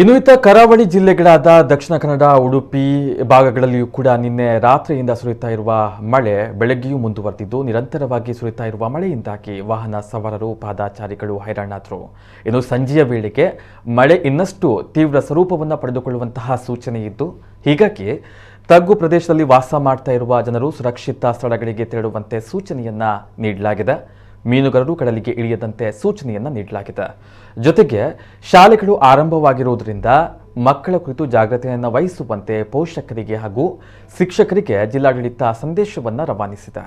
ಇನ್ನು ಇತ್ತ ಕರಾವಳಿ ಜಿಲ್ಲೆಗಳಾದ ದಕ್ಷಿಣ ಕನ್ನಡ, ಉಡುಪಿ ಭಾಗಗಳಲ್ಲಿಯೂ ಕೂಡ ನಿನ್ನೆ ರಾತ್ರಿಯಿಂದ ಸುರಿತಾ ಇರುವ ಮಳೆ ಬೆಳಗ್ಗೆಯೂ ಮುಂದುವರೆದಿದ್ದು, ನಿರಂತರವಾಗಿ ಸುರಿತಾ ಇರುವ ಮಳೆಯಿಂದಾಗಿ ವಾಹನ ಸವಾರರು, ಪಾದಾಚಾರಿಗಳು ಹೈರಾಣಾದರು. ಇನ್ನು ಸಂಜೆಯ ವೇಳೆಗೆ ಮಳೆ ಇನ್ನಷ್ಟು ತೀವ್ರ ಸ್ವರೂಪವನ್ನು ಪಡೆದುಕೊಳ್ಳುವಂತಹ ಸೂಚನೆ ಇದ್ದು, ಹೀಗಾಗಿ ತಗ್ಗು ಪ್ರದೇಶದಲ್ಲಿ ವಾಸ ಮಾಡ್ತಾ ಇರುವ ಜನರು ಸುರಕ್ಷಿತ ಸ್ಥಳಗಳಿಗೆ ತೆರಳುವಂತೆ ಸೂಚನೆಯನ್ನ ನೀಡಲಾಗಿದೆ. ಮೀನುಗಾರರು ಕಡಲಿಗೆ ಇಳಿಯದಂತೆ ಸೂಚನೆಯನ್ನ ನೀಡಲಾಗಿದೆ. ಜೊತೆಗೆ ಶಾಲೆಗಳು ಆರಂಭವಾಗಿರುವುದರಿಂದ ಮಕ್ಕಳ ಕುರಿತು ಜಾಗೃತಿಯನ್ನು ವಹಿಸುವಂತೆ ಪೋಷಕರಿಗೆ ಹಾಗೂ ಶಿಕ್ಷಕರಿಗೆ ಜಿಲ್ಲಾಡಳಿತ ಸಂದೇಶವನ್ನು ರವಾನಿಸಿದೆ.